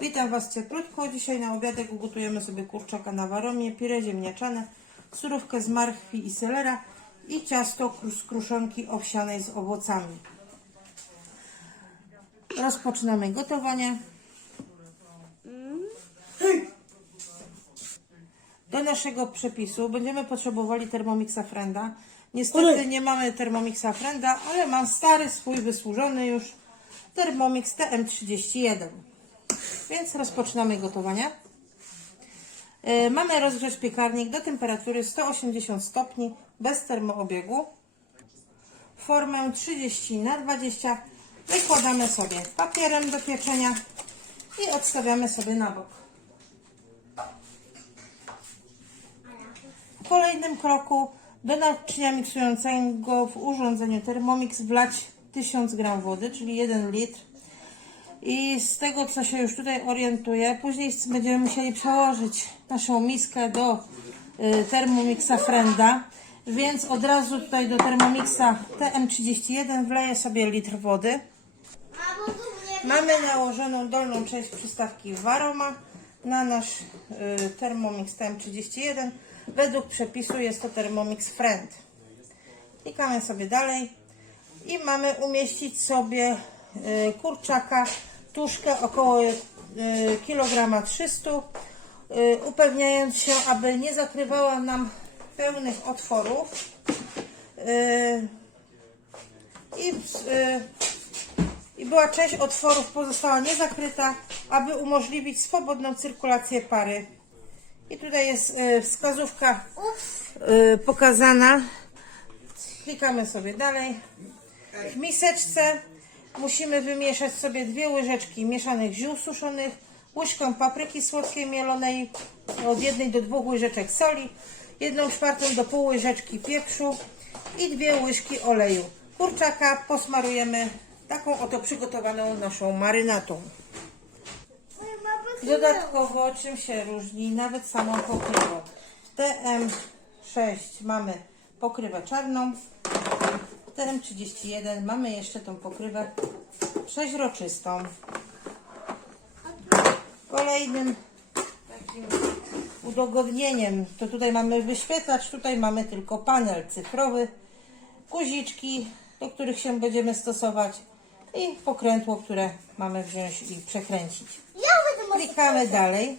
Witam Was cieplutko. Dzisiaj na obiadek ugotujemy sobie kurczaka na waromie, pire ziemniaczane, surówkę z marchwi i selera i ciasto z kruszonki owsianej z owocami. Rozpoczynamy gotowanie. Do naszego przepisu będziemy potrzebowali Thermomixa Frenda. Niestety nie mamy Thermomixa Frenda, ale mam stary swój wysłużony już Thermomix TM31. Więc rozpoczynamy gotowanie. E, Mamy rozgrzać piekarnik do temperatury 180 stopni bez termoobiegu. Formę 30 na 20 wykładamy sobie papierem do pieczenia i odstawiamy sobie na bok. W kolejnym kroku do naczynia miksującego w urządzeniu Thermomix wlać 1000 g wody, czyli 1 litr. I z tego, co się już tutaj orientuję, później będziemy musieli przełożyć naszą miskę do y, Thermomixa Frenda. Więc od razu tutaj do Thermomixa TM31 wleję sobie litr wody. Mamy nałożoną dolną część przystawki Varoma na nasz y, Thermomix TM31. Według przepisu jest to Thermomix Friend. Klikamy sobie dalej i mamy umieścić sobie y, kurczaka, tuszkę około y, kilograma 300, y, upewniając się, aby nie zakrywała nam pełnych otworów. Y, i, i była część otworów pozostała niezakryta, aby umożliwić swobodną cyrkulację pary. I tutaj jest wskazówka pokazana. Klikamy sobie dalej. W miseczce musimy wymieszać sobie dwie łyżeczki mieszanych ziół suszonych, łyżkę papryki słodkiej mielonej, od jednej do dwóch łyżeczek soli, jedną czwartą do pół łyżeczki pieprzu i dwie łyżki oleju. Kurczaka posmarujemy taką oto przygotowaną naszą marynatą. Dodatkowo czym się różni nawet samą pokrywą. W TM6 mamy pokrywę czarną, w TM31 mamy jeszcze tą pokrywę przeźroczystą. Kolejnym takim udogodnieniem to tutaj mamy wyświetlacz, tutaj mamy tylko panel cyfrowy, guziczki, do których się będziemy stosować i pokrętło, które mamy wziąć i przekręcić. Klikamy dalej.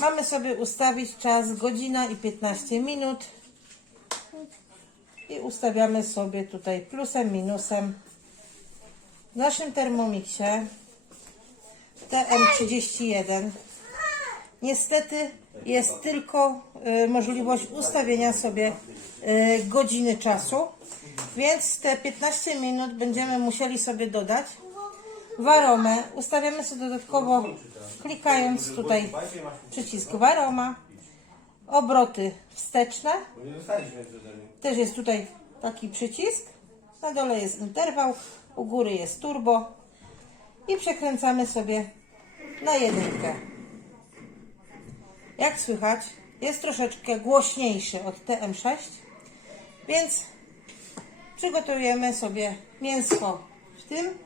Mamy sobie ustawić czas godzina i 15 minut. I ustawiamy sobie tutaj plusem, minusem. W naszym termomiksie TM31 niestety jest tylko y, możliwość ustawienia sobie y, godziny czasu, więc te 15 minut będziemy musieli sobie dodać. Waromę. Ustawiamy sobie dodatkowo klikając tutaj przycisk Waroma, obroty wsteczne, też jest tutaj taki przycisk, na dole jest interwał, u góry jest turbo. I przekręcamy sobie na jedynkę. Jak słychać, jest troszeczkę głośniejszy od TM6, więc przygotujemy sobie mięsko w tym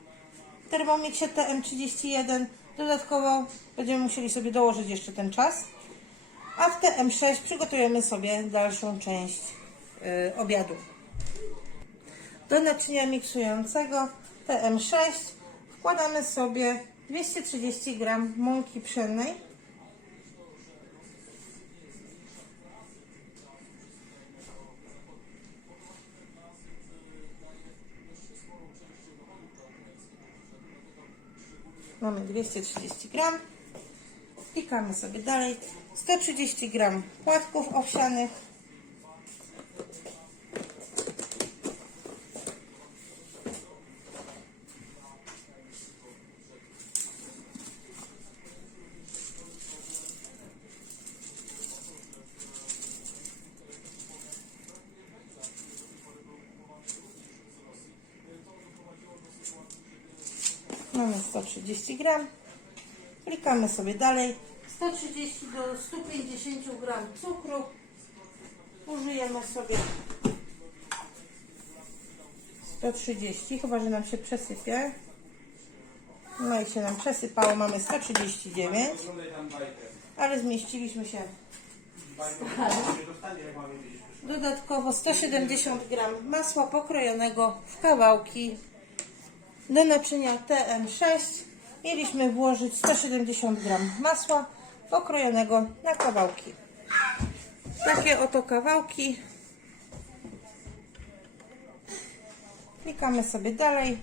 Thermomixie TM31. Dodatkowo będziemy musieli sobie dołożyć jeszcze ten czas. A w TM6 przygotujemy sobie dalszą część y, obiadu. Do naczynia miksującego TM6 wkładamy sobie 230 g mąki pszennej. Mamy 230 gram. Klikamy sobie dalej. 130 gram płatków owsianych. Mamy 130 gram. Klikamy sobie dalej. 130 do 150 gram cukru. Użyjemy sobie 130, chyba że nam się przesypie. No i się nam przesypało, mamy 139, ale zmieściliśmy się. Dodatkowo 170 gram masła pokrojonego w kawałki. Do naczynia TM6 mieliśmy włożyć 170 gram masła pokrojonego na kawałki. Takie oto kawałki. Klikamy sobie dalej.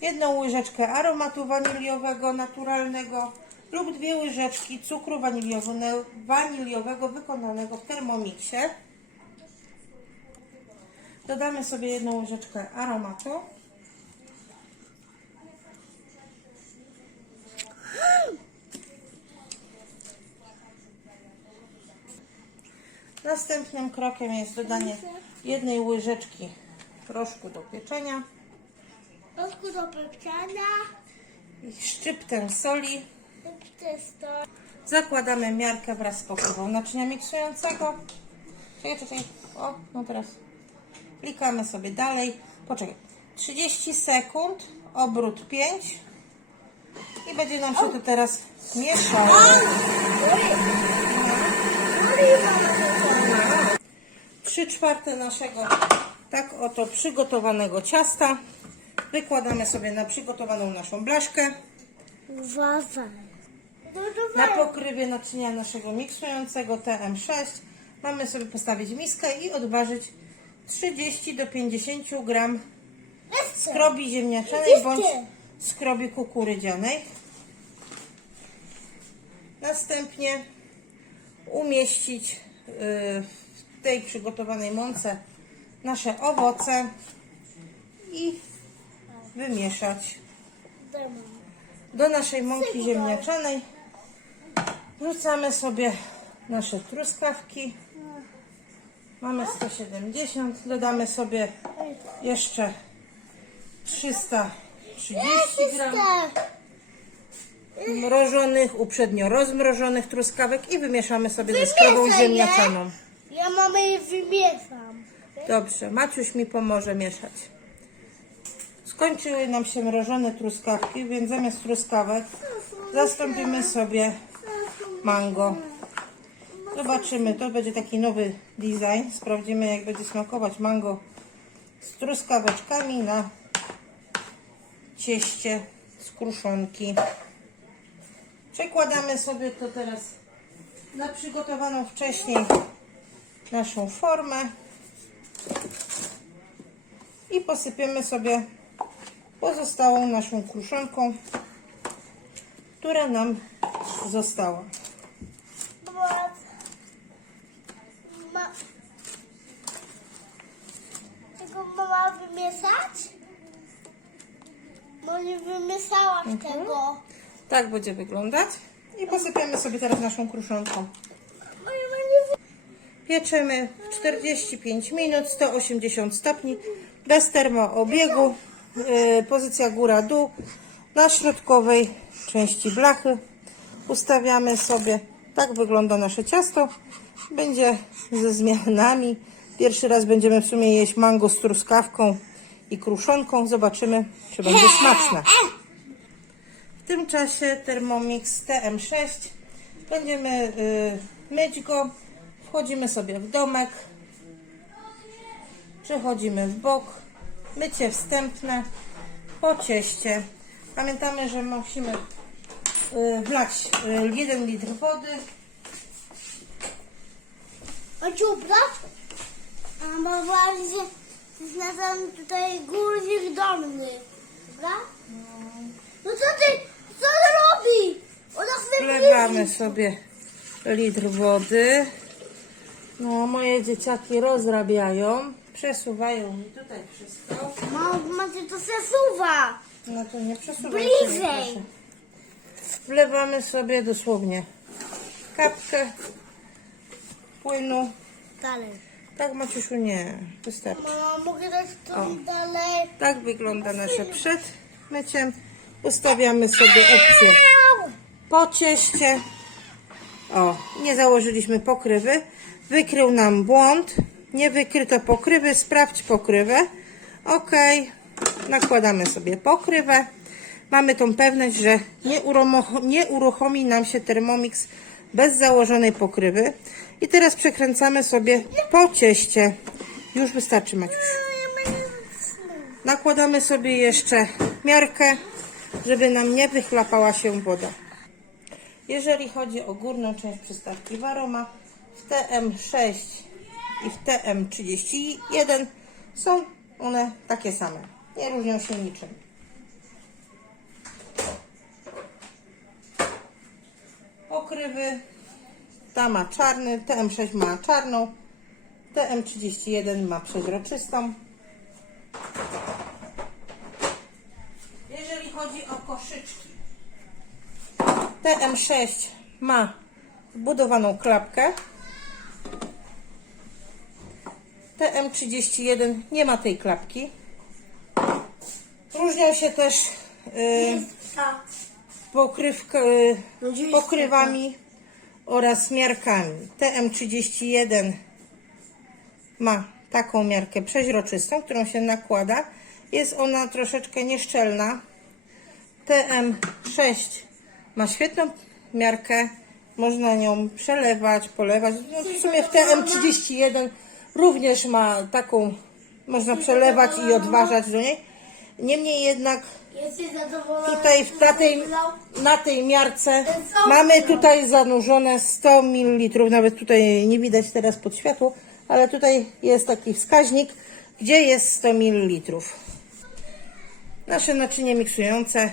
Jedną łyżeczkę aromatu waniliowego naturalnego lub dwie łyżeczki cukru waniliowe- waniliowego wykonanego w termomiksie. Dodamy sobie jedną łyżeczkę aromatu. Następnym krokiem jest dodanie jednej łyżeczki proszku do pieczenia Troszkę do pepciana. i szczyptę soli. Zakładamy miarkę wraz z pokrywą naczynia miksującego. Czekaj, czekaj. O, no teraz. Klikamy sobie dalej. Poczekaj. 30 sekund, obrót 5 i będzie nam się to teraz mieszało. 3 czwarte naszego tak oto przygotowanego ciasta. Wykładamy sobie na przygotowaną naszą blaszkę. Uważaj. Na pokrywie naczynia naszego miksującego TM6 mamy sobie postawić miskę i odważyć 30 do 50 gram skrobi ziemniaczanej bądź skrobi kukurydzianej. Następnie umieścić y, w tej przygotowanej mące nasze owoce i wymieszać. Do naszej mąki ziemniaczanej wrzucamy sobie nasze truskawki. Mamy 170. Dodamy sobie jeszcze 330 gram mrożonych, uprzednio rozmrożonych truskawek i wymieszamy sobie ze je. ziemniaczaną. Ja mamy je wymieszam. Dobrze, Maciuś mi pomoże mieszać. Skończyły nam się mrożone truskawki, więc zamiast truskawek zastąpimy sobie mango. Zobaczymy, to będzie taki nowy design. Sprawdzimy jak będzie smakować mango z truskaweczkami na cieście z kruszonki. Przekładamy sobie to teraz na przygotowaną wcześniej naszą formę i posypiemy sobie pozostałą naszą kruszonką, która nam została. Tego mama wymieszać? Bo nie wymieszałam Mhm. tego. Tak będzie wyglądać. I posypiemy sobie teraz naszą kruszonką. Pieczemy 45 minut, 180 stopni, bez termoobiegu, yy, pozycja góra-dół, na środkowej części blachy. Ustawiamy sobie, tak wygląda nasze ciasto. Będzie ze zmianami. Pierwszy raz będziemy w sumie jeść mango z truskawką i kruszonką. Zobaczymy, czy będzie smaczne. W tym czasie Thermomix TM6 będziemy y, myć go. Wchodzimy sobie w domek. Przechodzimy w bok. Mycie wstępne po cieście. Pamiętamy, że musimy y, wlać y, 1 litr wody. A dziubra? A mama że znalazłam tutaj górnik dolny. Dobra? No co ty, co ty robi? Ona chce Wlewamy sobie litr wody. No, moje dzieciaki rozrabiają. Przesuwają mi tutaj wszystko. Mama, ty to przesuwa. No to nie przesuwam. Bliżej. proszę. Wlewamy sobie dosłownie kapkę płynu. Dalej. Tak, Maciusiu, nie. Wystarczy. Mama, mogę dać to O. dalej? Tak wygląda nasze przed myciem. Ustawiamy sobie opcję po cieście. O, nie założyliśmy pokrywy. Wykrył nam błąd. Nie wykryto pokrywy. Sprawdź pokrywę. Ok, nakładamy sobie pokrywę. Mamy tą pewność, że nie, nie uruchomi nam się Thermomix bez założonej pokrywy. I teraz przekręcamy sobie po cieście. Już wystarczy, Maciuś. Nakładamy sobie jeszcze miarkę, żeby nam nie wychlapała się woda. Jeżeli chodzi o górną część przystawki Waroma, w TM6 i w TM31 są one takie same. Nie różnią się niczym. Pokrywy. Ta ma czarny, TM6 ma czarną, TM31 ma przezroczystą. Jeżeli chodzi o koszyczki, TM6 ma wbudowaną klapkę. TM31 nie ma tej klapki. Różnią się też y, pokrywka, y, No pokrywami oraz miarkami. TM31 ma taką miarkę przeźroczystą, którą się nakłada. Jest ona troszeczkę nieszczelna. TM6 ma świetną miarkę. Można nią przelewać, polewać. No w sumie w TM31 również ma taką, można przelewać i odważać do niej. Niemniej jednak tutaj w, na, tej, na tej miarce mamy tutaj zanurzone 100 ml. Nawet tutaj nie widać teraz pod światło, ale tutaj jest taki wskaźnik, gdzie jest 100 ml. Nasze naczynie miksujące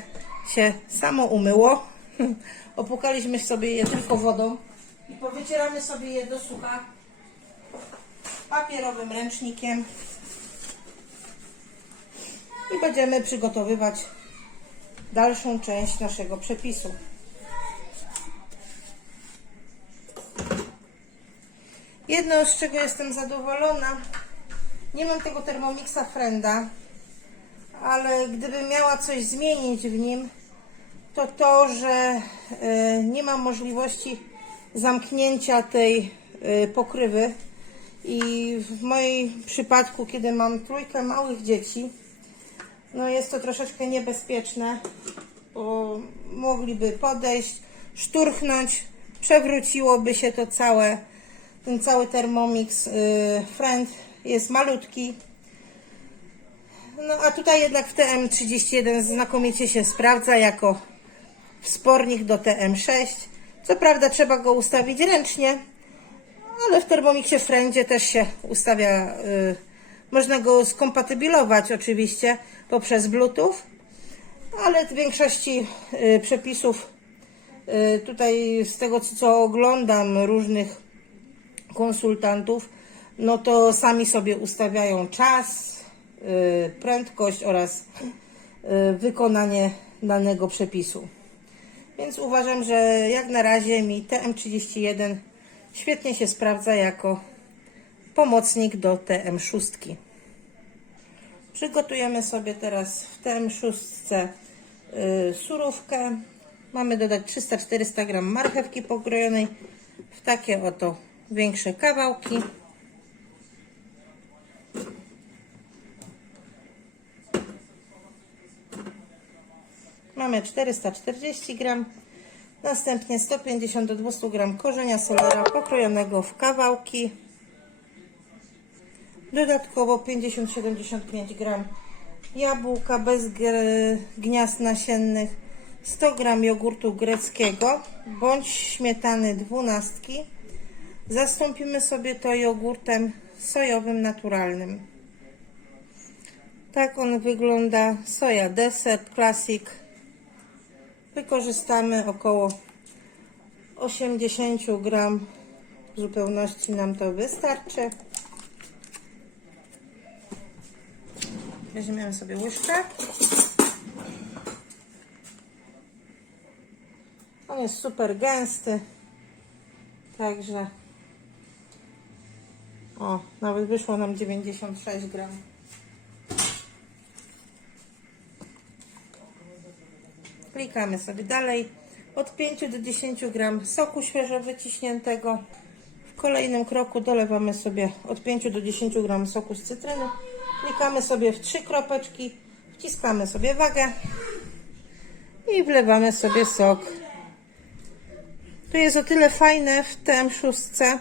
się samo umyło. Opłukaliśmy sobie je tylko wodą i powycieramy sobie je do sucha papierowym ręcznikiem i będziemy przygotowywać dalszą część naszego przepisu. Jedno, z czego jestem zadowolona, nie mam tego Thermomixa Frienda, ale gdybym miała coś zmienić w nim, to to, że e, nie mam możliwości zamknięcia tej e, pokrywy i w moim przypadku, kiedy mam trójkę małych dzieci, no jest to troszeczkę niebezpieczne, bo mogliby podejść, szturchnąć, przewróciłoby się to całe, ten cały Thermomix y, Friend jest malutki. No a tutaj jednak w TM31 znakomicie się sprawdza jako wspornik do TM6. Co prawda trzeba go ustawić ręcznie, ale w Thermomixie Friendzie też się ustawia, y, można go skompatybilować oczywiście poprzez Bluetooth, ale w większości y, przepisów y, tutaj z tego co, co oglądam różnych konsultantów, no to sami sobie ustawiają czas, prędkość oraz wykonanie danego przepisu. Więc uważam, że jak na razie mi TM31 świetnie się sprawdza jako pomocnik do TM6. Przygotujemy sobie teraz w TM6 y, surówkę. Mamy dodać 300-400 g marchewki pokrojonej w takie oto większe kawałki. Mamy 440 gram. Następnie 150 do 200 gram korzenia selera pokrojonego w kawałki. Dodatkowo 50-75 gram jabłka bez gniazd nasiennych, 100 gram jogurtu greckiego bądź śmietany dwunastki. Zastąpimy sobie to jogurtem sojowym naturalnym. Tak on wygląda. Soja Desert Classic. Wykorzystamy około 80 gram. W zupełności nam to wystarczy. Weźmiemy sobie łyżkę. On jest super gęsty. Także o, nawet wyszło nam 96 gram. Klikamy sobie dalej. Od 5 do 10 gram soku świeżo wyciśniętego. W kolejnym kroku dolewamy sobie od 5 do 10 gram soku z cytryny Klikamy sobie w trzy kropeczki, wciskamy sobie wagę i wlewamy sobie sok. To jest o tyle fajne w TM6,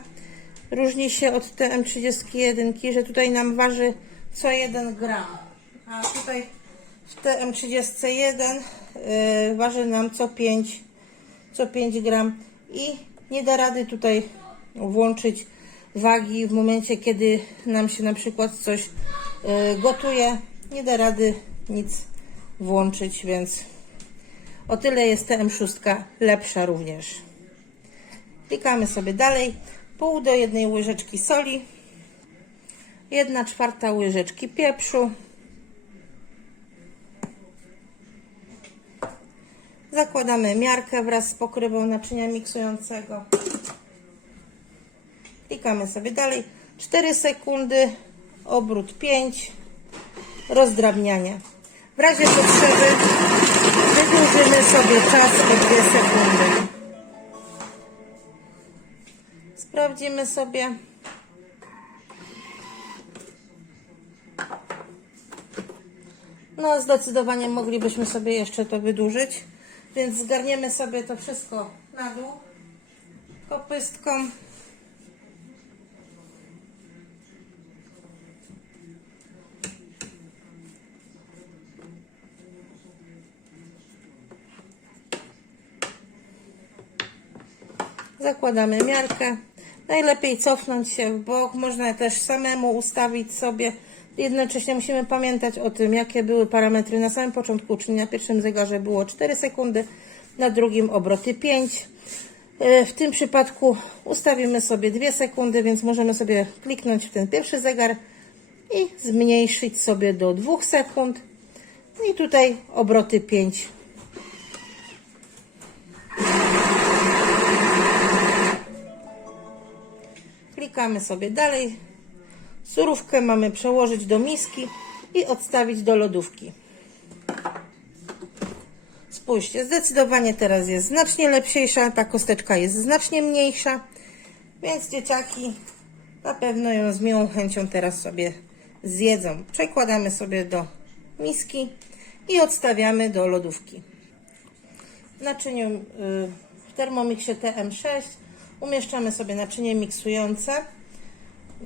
różni się od TM31, że tutaj nam waży co 1 gram, a tutaj w TM31 y, waży nam co 5, co 5 gram i nie da rady tutaj włączyć wagi w momencie, kiedy nam się na przykład coś y, gotuje. Nie da rady nic włączyć, więc o tyle jest TM6 lepsza również. Klikamy sobie dalej. Pół do jednej łyżeczki soli. Jedna czwarta łyżeczki pieprzu. Zakładamy miarkę wraz z pokrywą naczynia miksującego. Klikamy sobie dalej. 4 sekundy, obrót 5, rozdrabnianie. W razie potrzeby wydłużymy sobie czas o 2 sekundy. Sprawdzimy sobie. No, zdecydowanie moglibyśmy sobie jeszcze to wydłużyć, więc zgarniemy sobie to wszystko na dół kopystką. Zakładamy miarkę. Najlepiej cofnąć się w bok. Można też samemu ustawić sobie. Jednocześnie musimy pamiętać o tym, jakie były parametry na samym początku, czyli na pierwszym zegarze było 4 sekundy, na drugim obroty 5. E, W tym przypadku ustawimy sobie 2 sekundy, więc możemy sobie kliknąć w ten pierwszy zegar i zmniejszyć sobie do 2 sekund. I tutaj obroty 5 Klikamy sobie dalej. Surówkę mamy przełożyć do miski i odstawić do lodówki. Spójrzcie, zdecydowanie teraz jest znacznie lepsza, ta kosteczka jest znacznie mniejsza, więc dzieciaki na pewno ją z miłą chęcią teraz sobie zjedzą. Przekładamy sobie do miski i odstawiamy do lodówki. W naczyniu y, w Thermomixie TM6 umieszczamy sobie naczynie miksujące.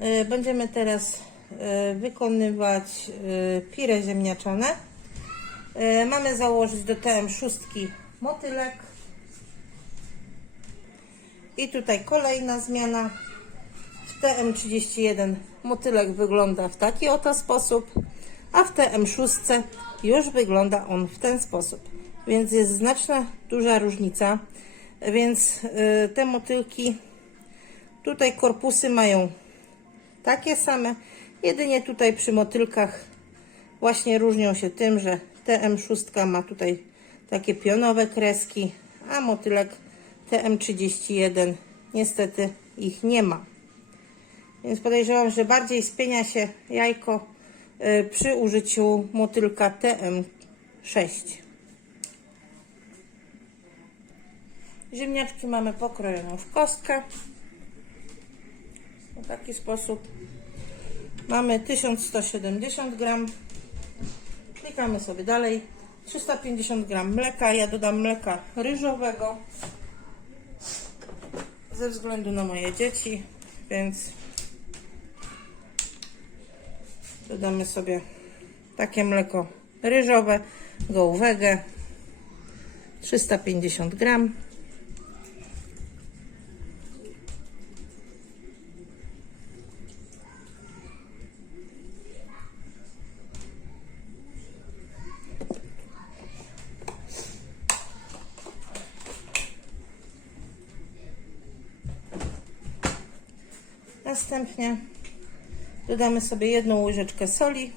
Y, Będziemy teraz y, wykonywać y, pire ziemniaczane. Mamy założyć do TM6 motylek. I tutaj kolejna zmiana. W TM31 motylek wygląda w taki oto sposób, a w TM6 już wygląda on w ten sposób. Więc jest znaczna, duża różnica. Więc te motylki, tutaj korpusy mają takie same. Jedynie tutaj przy motylkach właśnie różnią się tym, że TM6 ma tutaj takie pionowe kreski, a motylek TM31 niestety ich nie ma. Więc podejrzewam, że bardziej spienia się jajko y, przy użyciu motylka TM6. Ziemniaczki mamy pokrojoną w kostkę. W taki sposób. Mamy 1170 gram. Klikamy sobie dalej. 350 gram mleka. Ja dodam mleka ryżowego. Ze względu na moje dzieci, więc dodamy sobie takie mleko ryżowe, gołwegę. 350 gram. Następnie dodamy sobie jedną łyżeczkę soli.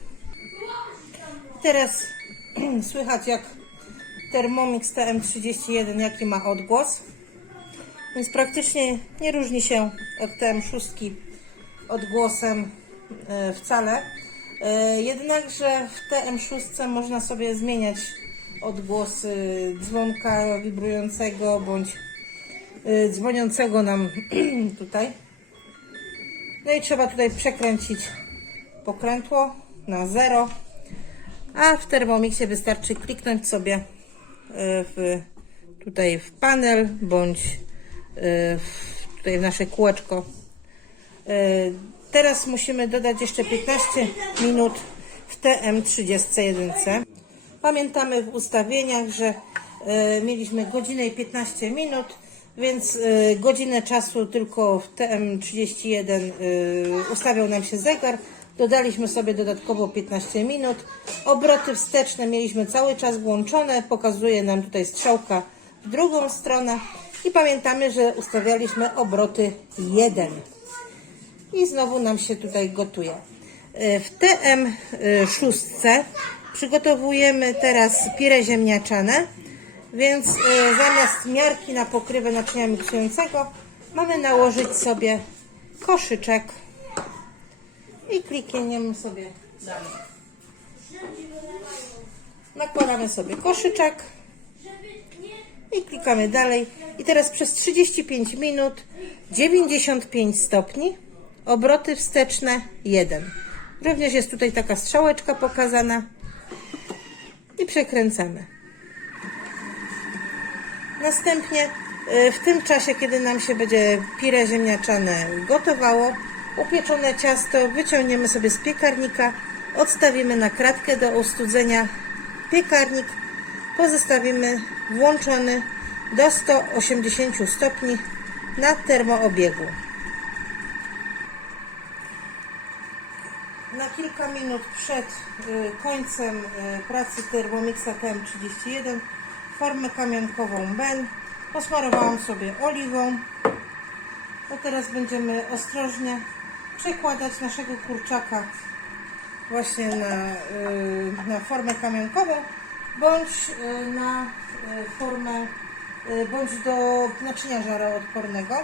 Teraz słychać jak Thermomix TM31 jaki ma odgłos. Więc praktycznie nie różni się od TM6 odgłosem e, wcale. E, Jednakże w TM6 można sobie zmieniać odgłosy dzwonka wibrującego bądź e, dzwoniącego nam tutaj. No i trzeba tutaj przekręcić pokrętło na 0. A w Thermomixie wystarczy kliknąć sobie e, w, tutaj w panel bądź e, w, tutaj w nasze kółeczko. E, Teraz musimy dodać jeszcze 15 minut w TM31. Pamiętamy w ustawieniach, że mieliśmy godzinę i 15 minut, więc e, godzinę czasu tylko w TM31 e, ustawiał nam się zegar. Dodaliśmy sobie dodatkowo 15 minut. Obroty wsteczne mieliśmy cały czas włączone. Pokazuje nam tutaj strzałka w drugą stronę. I pamiętamy, że ustawialiśmy obroty 1 i znowu nam się tutaj gotuje. E, W TM6 przygotowujemy teraz pire ziemniaczane, więc e, zamiast miarki na pokrywę naczynia miksującego mamy nałożyć sobie koszyczek i klikniemy sobie. Nakładamy sobie koszyczek i klikamy dalej. I teraz przez 35 minut 95 stopni, obroty wsteczne 1. Również jest tutaj taka strzałeczka pokazana i przekręcamy. Następnie y, w tym czasie, kiedy nam się będzie pire ziemniaczane gotowało, upieczone ciasto wyciągniemy sobie z piekarnika, odstawimy na kratkę do ostudzenia piekarnik, pozostawimy włączony do 180 stopni na termoobiegu. Na kilka minut przed y, końcem y, pracy Thermomixa TM31 formę kamionkową Ben posmarowałam sobie oliwą. To teraz będziemy ostrożnie przekładać naszego kurczaka właśnie na, y, na formę kamionkową bądź y, na y, formę bądź do naczynia żaroodpornego.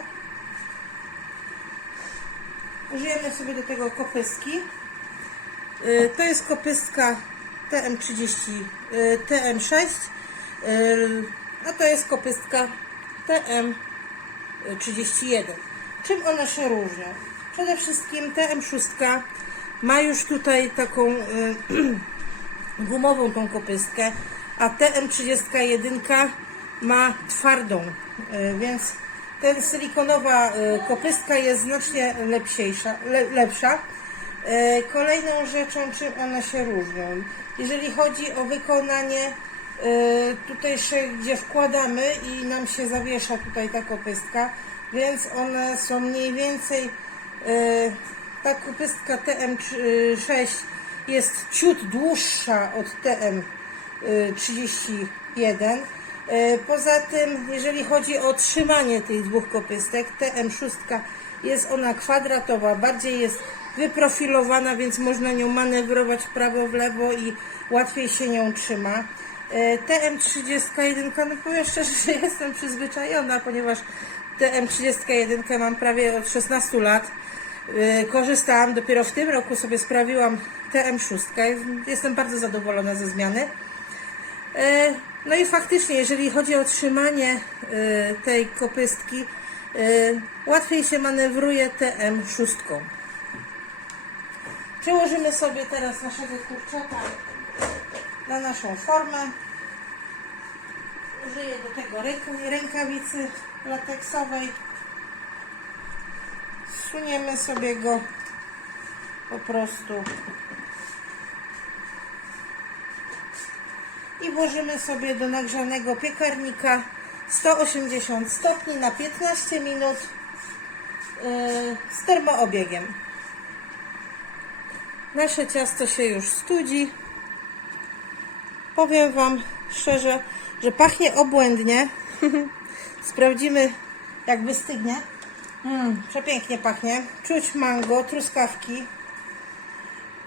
Użyjemy sobie do tego kopyski. To jest kopystka TM30, y, TM6, y, a to jest kopystka TM31. Czym one się różnią? Przede wszystkim TM6 ma już tutaj taką y, gumową tą kopystkę, a TM31 ma twardą, y, więc ten silikonowa kopystka jest znacznie lepsiejsza, le, lepsza. Kolejną rzeczą, czym one się różnią. Jeżeli chodzi o wykonanie e, tutejsze, gdzie wkładamy i nam się zawiesza tutaj ta kopystka, więc one są mniej więcej, e, ta kopystka TM6 jest ciut dłuższa od TM31. E, Poza tym, jeżeli chodzi o trzymanie tych dwóch kopystek, TM6 jest ona kwadratowa, bardziej jest wyprofilowana, więc można nią manewrować w prawo, w lewo i łatwiej się nią trzyma. E, TM31, no powiem szczerze, że jestem przyzwyczajona, ponieważ TM31 mam prawie od 16 lat. E, Korzystałam, dopiero w tym roku sobie sprawiłam TM6. Jestem bardzo zadowolona ze zmiany. E, No i faktycznie, jeżeli chodzi o trzymanie e, tej kopystki, łatwiej się manewruje TM6. Przełożymy sobie teraz naszego kurczaka na naszą formę. Użyję do tego ręk- rękawicy lateksowej. Suniemy sobie go po prostu i włożymy sobie do nagrzanego piekarnika 180 stopni na 15 minut yy, z termoobiegiem. Nasze ciasto się już studzi. Powiem Wam szczerze, że pachnie obłędnie. Sprawdzimy, jak wystygnie. Mm, przepięknie pachnie. Czuć mango, truskawki.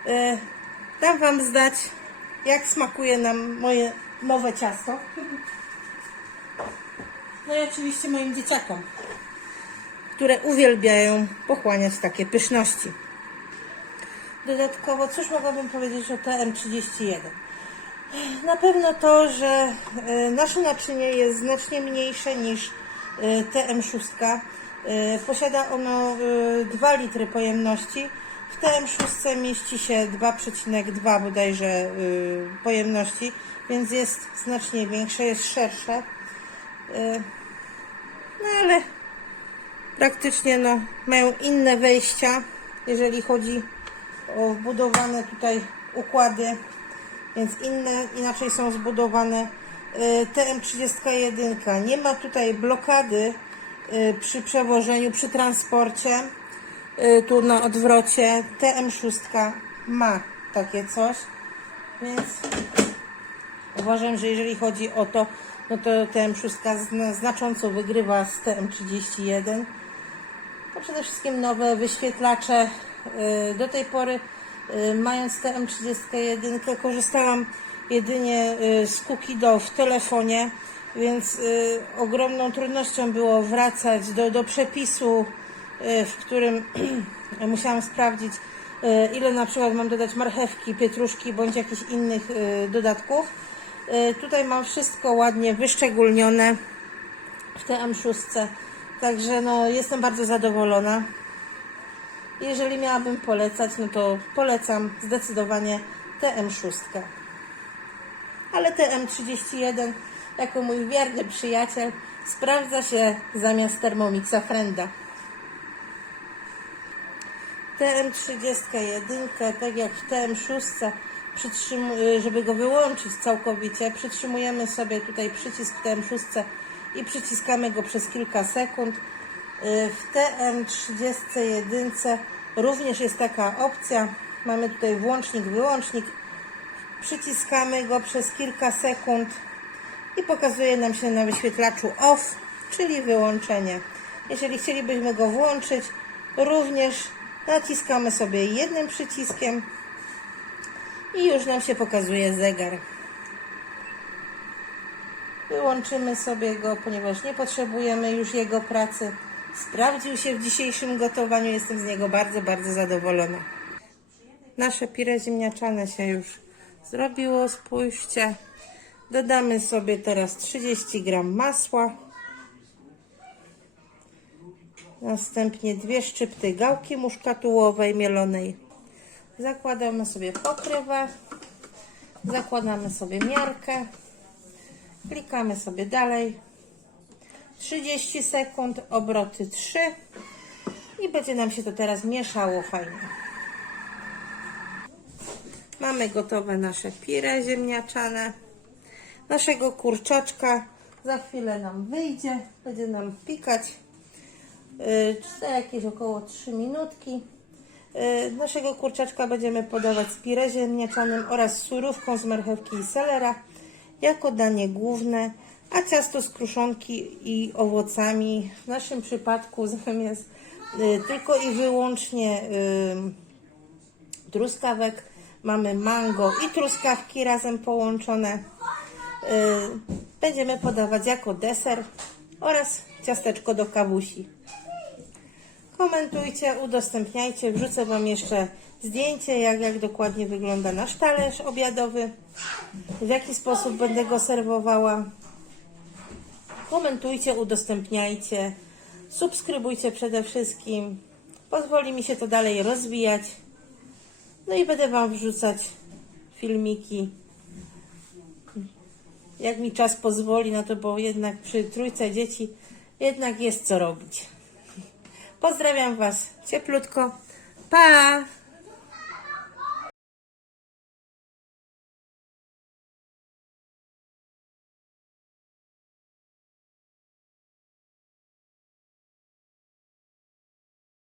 Yy, dam Wam znać, jak smakuje nam moje nowe ciasto. No i oczywiście moim dzieciakom, które uwielbiają pochłaniać takie pyszności. Dodatkowo, cóż mogłabym powiedzieć o TM31? Na pewno to, że e, nasze naczynie jest znacznie mniejsze niż e, TM6. E, Posiada ono e, 2 litry pojemności, W TM6 mieści się 2,2 bodajże pojemności, więc jest znacznie większe, jest szersze. No ale praktycznie no, mają inne wejścia, jeżeli chodzi o wbudowane tutaj układy, więc inne, inaczej są zbudowane. Y, TM31 nie ma tutaj blokady y, przy przewożeniu, przy transporcie. Y, Tu na odwrocie TM6 ma takie coś, więc uważam, że jeżeli chodzi o to, no to TM6 zna- znacząco wygrywa z TM31. To przede wszystkim nowe wyświetlacze. Do tej pory, y, mając TM31, korzystałam jedynie y, z Kukido w telefonie, więc y, ogromną trudnością było wracać do, do przepisu, w którym musiałam sprawdzić, ile na przykład mam dodać marchewki, pietruszki bądź jakichś innych dodatków. Tutaj mam wszystko ładnie wyszczególnione w TM6. Także no, jestem bardzo zadowolona. Jeżeli miałabym polecać, no to polecam zdecydowanie TM6. Ale TM31 jako mój wierny przyjaciel sprawdza się zamiast Thermomixa Frenda. TM31, tak jak w TM6, przytrzymu- żeby go wyłączyć całkowicie, przytrzymujemy sobie tutaj przycisk w TM6 i przyciskamy go przez kilka sekund. Y, W TM31 również jest taka opcja. Mamy tutaj włącznik, wyłącznik. Przyciskamy go przez kilka sekund i pokazuje nam się na wyświetlaczu OFF, czyli wyłączenie. Jeżeli chcielibyśmy go włączyć, również naciskamy sobie jednym przyciskiem i już nam się pokazuje zegar. Wyłączymy sobie go, ponieważ nie potrzebujemy już jego pracy. Sprawdził się w dzisiejszym gotowaniu, jestem z niego bardzo, bardzo zadowolona. Nasze pire ziemniaczane się już zrobiło, spójrzcie. Dodamy sobie teraz 30 gram masła. Następnie dwie szczypty gałki muszkatułowej mielonej. Zakładamy sobie pokrywę. Zakładamy sobie miarkę. Klikamy sobie dalej. 30 sekund, obroty 3 i będzie nam się to teraz mieszało fajnie. Mamy gotowe nasze pire ziemniaczane. Naszego kurczaczka za chwilę nam wyjdzie, będzie nam pikać yy, za jakieś około 3 minutki. Yy, Naszego kurczaczka będziemy podawać z pire ziemniaczanym oraz surówką z marchewki i selera jako danie główne, a ciasto z kruszonki i owocami w naszym przypadku zamiast y, tylko i wyłącznie y, truskawek mamy mango i truskawki razem połączone. Y, będziemy podawać jako deser oraz ciasteczko do kawusi. Komentujcie, udostępniajcie. Wrzucę Wam jeszcze zdjęcie, jak, jak dokładnie wygląda nasz talerz obiadowy, w jaki sposób będę go serwowała. Komentujcie, udostępniajcie, subskrybujcie przede wszystkim. Pozwoli mi się to dalej rozwijać. No i będę Wam wrzucać filmiki, jak mi czas pozwoli na to, bo jednak przy trójce dzieci jednak jest co robić. Pozdrawiam Was cieplutko. Pa!